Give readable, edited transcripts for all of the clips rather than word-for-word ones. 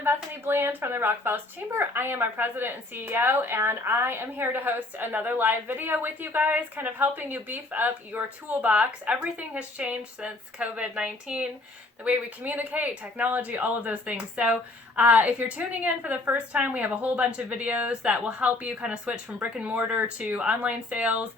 I'm Bethany Bland from the Rock Falls Chamber. I am our president and CEO, and I am here to host another live video with you guys, kind of helping you beef up your toolbox. Everything has changed since COVID-19, the way we communicate, technology, all of those things. So if you're tuning in for the first time, we have a whole bunch of videos that will help you kind of switch from brick and mortar to online sales.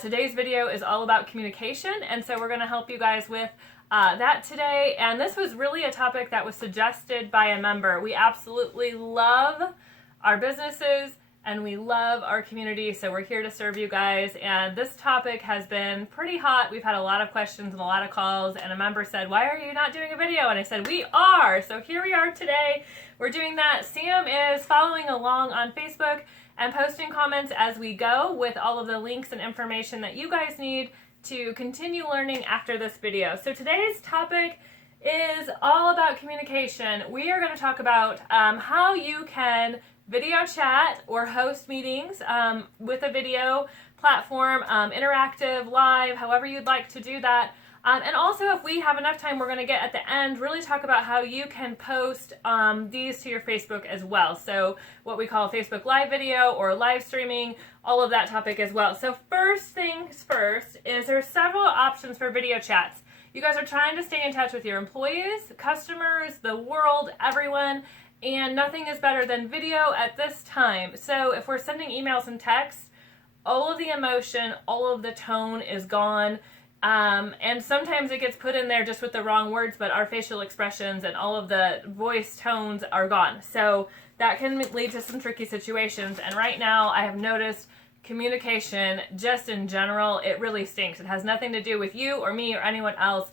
Today's video is all about communication, and so we're going to help you guys with that today. And this was really a topic that was suggested by a member. We absolutely love our businesses and we love our community, so we're here to serve you guys. And this topic has been pretty hot. We've had a lot of questions and a lot of calls, and a member said, "Why are you not doing a video?" And I said, "We are." So here we are today. We're doing that. Sam is following along on Facebook and posting comments as we go with all of the links and information that you guys need to continue learning after this video. So today's topic is all about communication. We are going to talk about how you can video chat or host meetings with a video platform, interactive, live, however you'd like to do that. And also, if we have enough time, we're going to get at the end, really talk about how you can post these to your Facebook as well. So what we call Facebook Live video or live streaming, all of that topic as well. So first things first is there's several options for video chats. You guys are trying to stay in touch with your employees, customers, the world, everyone, and nothing is better than video at this time. So if we're sending emails and texts, all of the emotion, all of the tone is gone. And sometimes it gets put in there just with the wrong words, but our facial expressions and all of the voice tones are gone. So that can lead to some tricky situations. And right now I have noticed communication just in general, it really stinks. It has nothing to do with you or me or anyone else.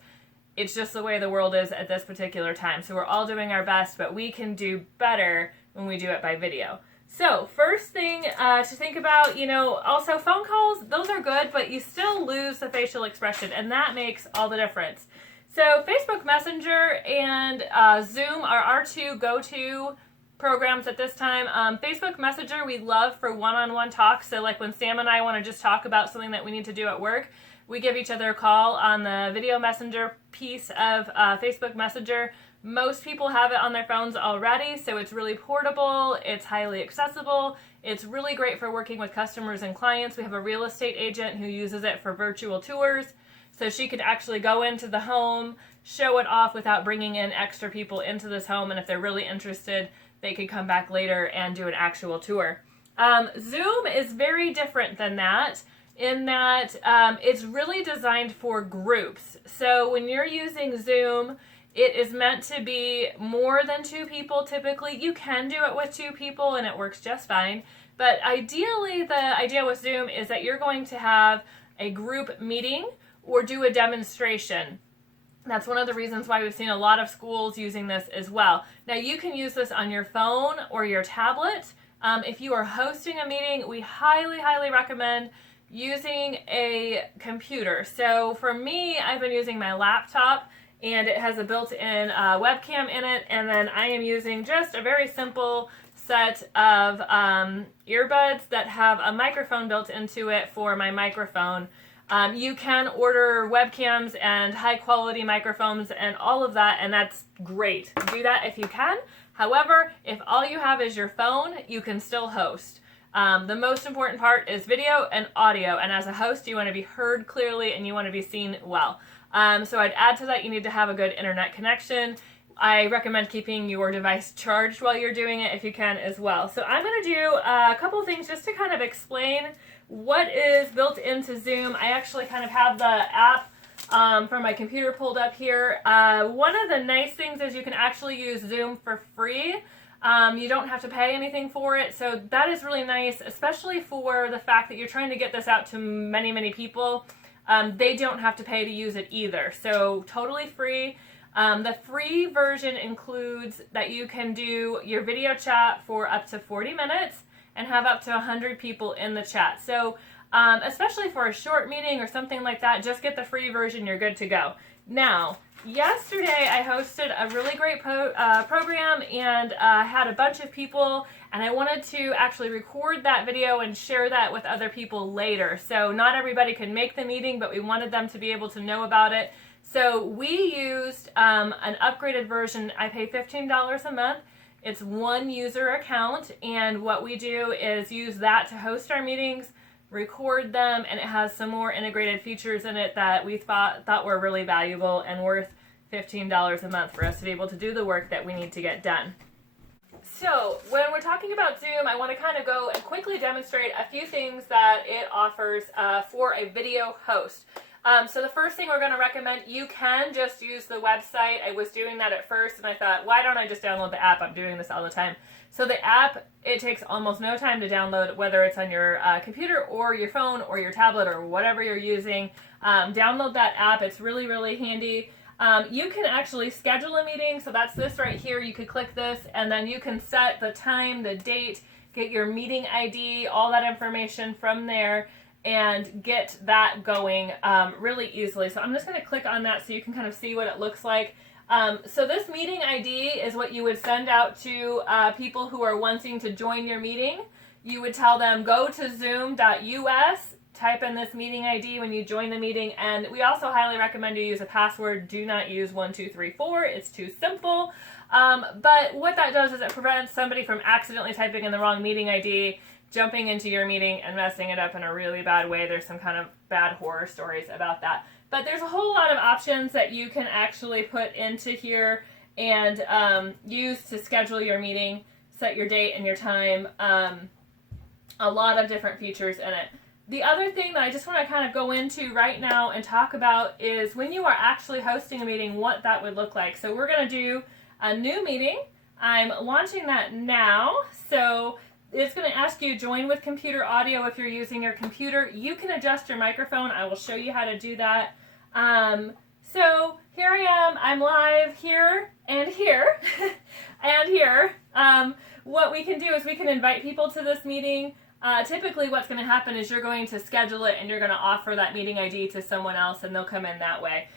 It's just the way the world is at this particular time. So we're all doing our best, but we can do better when we do it by video. So first thing to think about, also phone calls, those are good, but you still lose the facial expression, and that makes all the difference. So Facebook Messenger and Zoom are our two go-to programs at this time. Facebook Messenger we love for one-on-one talks. So like when Sam and I want to just talk about something that we need to do at work, we give each other a call on the video messenger piece of Facebook Messenger. Most people have it on their phones already, so it's really portable, it's highly accessible, it's really great for working with customers and clients. We have a real estate agent who uses it for virtual tours, so she could actually go into the home, show it off without bringing in extra people into this home, and if they're really interested, they could come back later and do an actual tour. Zoom is very different than that, in that it's really designed for groups. So when you're using Zoom, it is meant to be more than two people typically. You can do it with two people and it works just fine. But ideally, the idea with Zoom is that you're going to have a group meeting or do a demonstration. That's one of the reasons why we've seen a lot of schools using this as well. Now you can use this on your phone or your tablet. If you are hosting a meeting, we highly, highly recommend using a computer. So for me, I've been using my laptop, and it has a built-in webcam in it, and then I am using just a very simple set of earbuds that have a microphone built into it for my microphone. You can order webcams and high-quality microphones and all of that, and that's great. Do that if you can. However, if all you have is your phone, you can still host. The most important part is video and audio, and as a host, you want to be heard clearly and you want to be seen well. So I'd add to that, you need to have a good internet connection. I recommend keeping your device charged while you're doing it if you can as well. So I'm going to do a couple things just to kind of explain what is built into Zoom. I actually kind of have the app from my computer pulled up here. One of the nice things is you can actually use Zoom for free. You don't have to pay anything for it, so that is really nice, especially for the fact that you're trying to get this out to many, many people. They don't have to pay to use it either, so totally free. The free version includes that you can do your video chat for up to 40 minutes and have up to 100 people in the chat. So especially for a short meeting or something like that, just get the free version, you're good to go. Now, yesterday I hosted a really great program and had a bunch of people, and I wanted to actually record that video and share that with other people later. So not everybody could make the meeting, but we wanted them to be able to know about it. So we used an upgraded version. I pay $15 a month. It's one user account, and what we do is use that to host our meetings, record them, and it has some more integrated features in it that we thought were really valuable and worth $15 a month for us to be able to do the work that we need to get done. So when we're talking about Zoom, I want to kind of go and quickly demonstrate a few things that it offers for a video host. So the first thing we're going to recommend, you can just use the website. I was doing that at first, and I thought, why don't I just download the app? I'm doing this all the time. So the app, it takes almost no time to download, whether it's on your computer or your phone or your tablet or whatever you're using. Download that app. It's really, really handy. You can actually schedule a meeting. So that's this right here. You could click this, and then you can set the time, the date, get your meeting ID, all that information from there, and get that going really easily. So I'm just going to click on that so you can kind of see what it looks like. So this meeting ID is what you would send out to people who are wanting to join your meeting. You would tell them, go to zoom.us, type in this meeting ID when you join the meeting, and we also highly recommend you use a password. Do not use 1234. It's too simple. But what that does is it prevents somebody from accidentally typing in the wrong meeting ID, jumping into your meeting and messing it up in a really bad way. There's some kind of bad horror stories about that. But there's a whole lot of options that you can actually put into here and use to schedule your meeting, set your date and your time. A lot of different features in it. The other thing that I just want to kind of go into right now and talk about is when you are actually hosting a meeting, what that would look like. So we're going to do a new meeting. I'm launching that now. So it's going to ask you join with computer audio if you're using your computer. You can adjust your microphone. I will show you how to do that. So here I am. I'm live here and here and here. What we can do is we can invite people to this meeting. Typically what's going to happen is you're going to schedule it and you're going to offer that meeting ID to someone else and they'll come in that way.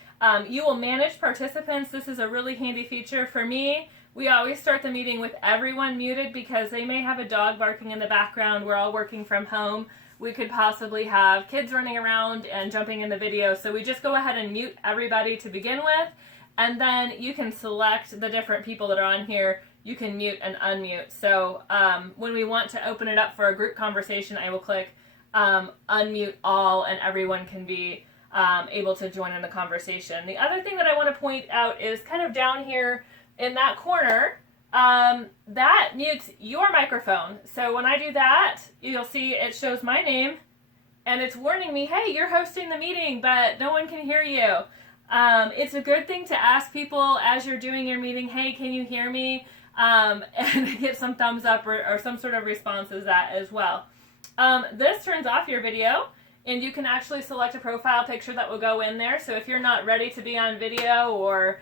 You will manage participants. This is a really handy feature. For me, we always start the meeting with everyone muted because they may have a dog barking in the background. We're all working from home. We could possibly have kids running around and jumping in the video. So we just go ahead and mute everybody to begin with. And then you can select the different people that are on here. You can mute and unmute. So when we want to open it up for a group conversation, I will click unmute all and everyone can be able to join in the conversation. The other thing that I want to point out is kind of down here in that corner, that mutes your microphone. So when I do that, you'll see it shows my name and it's warning me, hey, you're hosting the meeting, but no one can hear you. It's a good thing to ask people as you're doing your meeting, hey, can you hear me? And get some thumbs up or some sort of response as that as well. This turns off your video, and you can actually select a profile picture that will go in there. So if you're not ready to be on video, or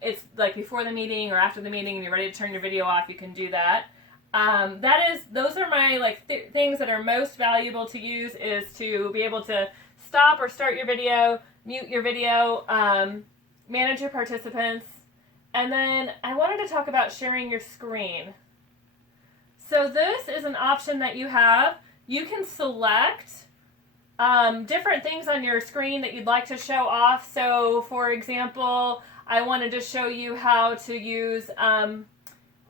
it's like before the meeting or after the meeting and you're ready to turn your video off, you can do that. Those are my things that are most valuable to use, is to be able to stop or start your video, mute your video, manage your participants. And then I wanted to talk about sharing your screen. So this is an option that you have. You can select different things on your screen that you'd like to show off. So for example, I wanted to show you how to use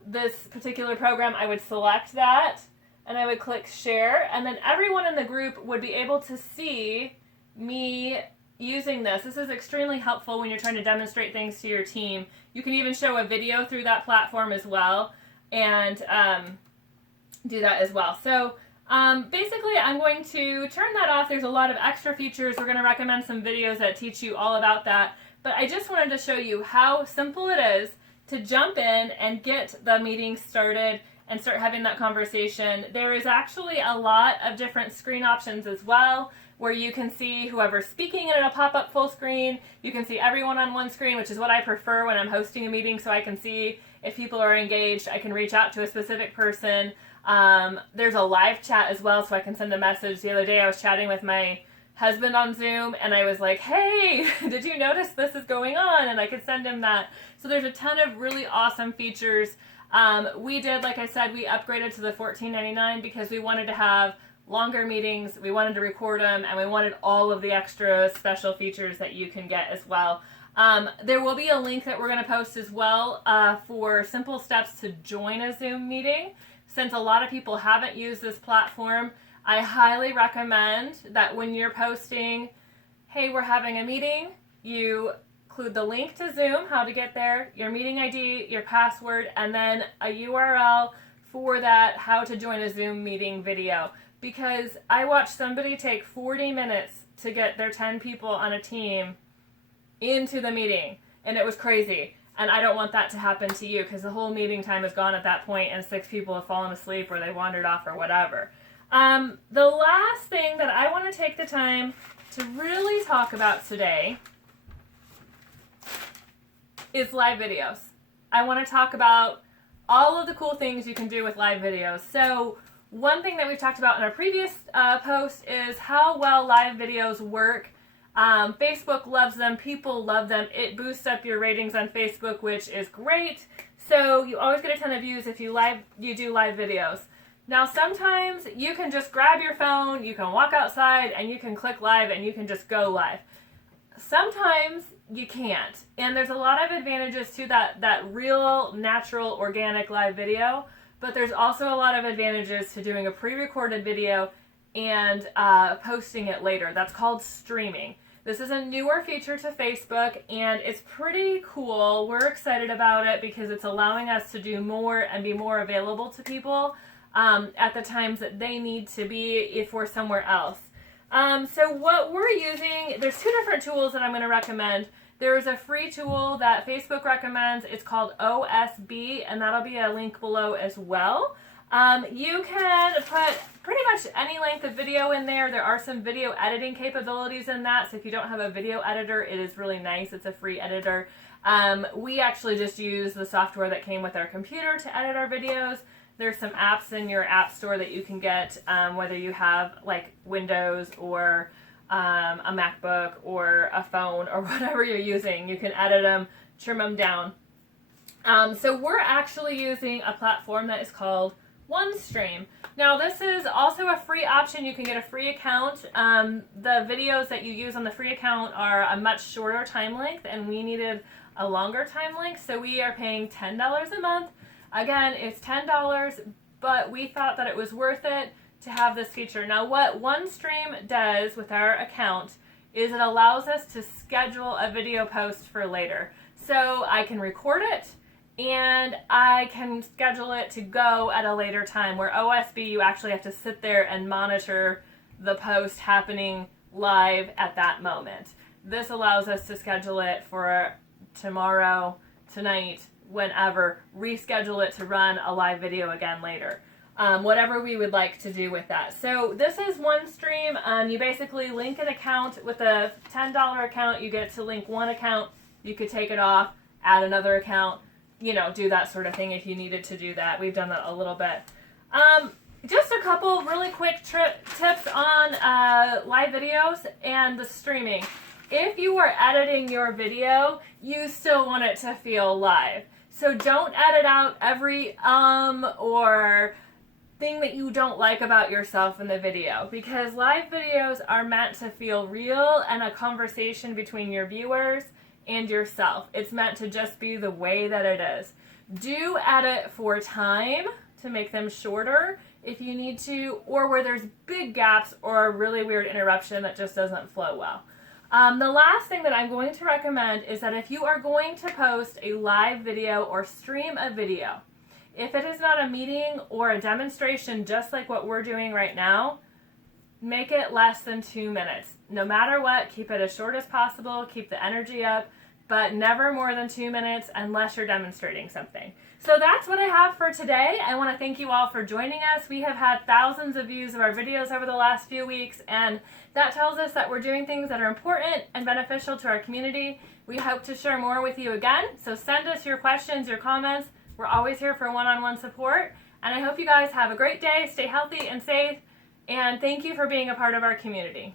this particular program. I would select that and I would click share, and then everyone in the group would be able to see me using this. This is extremely helpful when you're trying to demonstrate things to your team. You can even show a video through that platform as well, and do that as well. So basically I'm going to turn that off. There's a lot of extra features. We're going to recommend some videos that teach you all about that, but I just wanted to show you how simple it is to jump in and get the meeting started and start having that conversation. There is actually a lot of different screen options as well, where you can see whoever's speaking and it'll pop up full screen. You can see everyone on one screen, which is what I prefer when I'm hosting a meeting, so I can see if people are engaged. I can reach out to a specific person. There's a live chat as well, so I can send a message. The other day I was chatting with my husband on Zoom and I was like, hey, did you notice this is going on? And I could send him that. So there's a ton of really awesome features. We did, like I said, we upgraded to the $14.99 because we wanted to have longer meetings, we wanted to record them, and we wanted all of the extra special features that you can get as well. There will be a link that we're going to post as well for simple steps to join a Zoom meeting. Since a lot of people haven't used this platform, I highly recommend that when you're posting, hey, we're having a meeting, you include the link to Zoom, how to get there, your meeting ID, your password, and then a URL for that how to join a Zoom meeting video. Because I watched somebody take 40 minutes to get their 10 people on a team into the meeting, and it was crazy. And I don't want that to happen to you, because the whole meeting time is gone at that point and 6 people have fallen asleep or they wandered off or whatever. The last thing that I want to take the time to really talk about today is live videos. I want to talk about all of the cool things you can do with live videos. So one thing that we've talked about in our previous post is how well live videos work. Facebook loves them. People love them. It boosts up your ratings on Facebook, which is great. So you always get a ton of views if you do live videos. Now sometimes you can just grab your phone, you can walk outside, and you can click live and you can just go live. Sometimes you can't. And there's a lot of advantages to that real, natural, organic live video. But there's also a lot of advantages to doing a pre-recorded video and posting it later. That's called streaming. This is a newer feature to Facebook, and it's pretty cool. We're excited about it because it's allowing us to do more and be more available to people at the times that they need to be if we're somewhere else. So what we're using, there's 2 different tools that I'm going to recommend. There's a free tool that Facebook recommends. It's called OSB, and that'll be a link below as well. You can put pretty much any length of video in there. There are some video editing capabilities in that, so if you don't have a video editor, it is really nice. It's a free editor. We actually just use the software that came with our computer to edit our videos. There's some apps in your app store that you can get, whether you have like Windows or a MacBook or a phone or whatever you're using. You can edit them, trim them down. So we're actually using a platform that is called OneStream. Now this is also a free option. You can get a free account. The videos that you use on the free account are a much shorter time length, and we needed a longer time length, so we are paying $10 a month. Again, it's $10, but we thought that it was worth it to have this feature. Now what OneStream does with our account is it allows us to schedule a video post for later. So I can record it and I can schedule it to go at a later time, where OSB you actually have to sit there and monitor the post happening live at that moment. This allows us to schedule it for tomorrow, tonight, whenever, reschedule it to run a live video again later. Whatever we would like to do with that. So this is OneStream. You basically link an account. With a $10 account, you get to link one account. You could take it off, add another account, do that sort of thing if you needed to do that. We've done that a little bit. Just a couple really quick tips on live videos and the streaming. If you are editing your video, you still want it to feel live. So don't edit out every or thing that you don't like about yourself in the video, because live videos are meant to feel real and a conversation between your viewers and yourself. It's meant to just be the way that it is. Do edit for time to make them shorter if you need to, or where there's big gaps or a really weird interruption that just doesn't flow well. The last thing that I'm going to recommend is that if you are going to post a live video or stream a video, if it is not a meeting or a demonstration just like what we're doing right now, make it less than 2 minutes. No matter what, keep it as short as possible, keep the energy up, but never more than 2 minutes unless you're demonstrating something. So that's what I have for today. I want to thank you all for joining us. We have had thousands of views of our videos over the last few weeks, and that tells us that we're doing things that are important and beneficial to our community. We hope to share more with you again, so send us your questions, your comments. We're always here for one-on-one support, and I hope you guys have a great day, stay healthy and safe, and thank you for being a part of our community.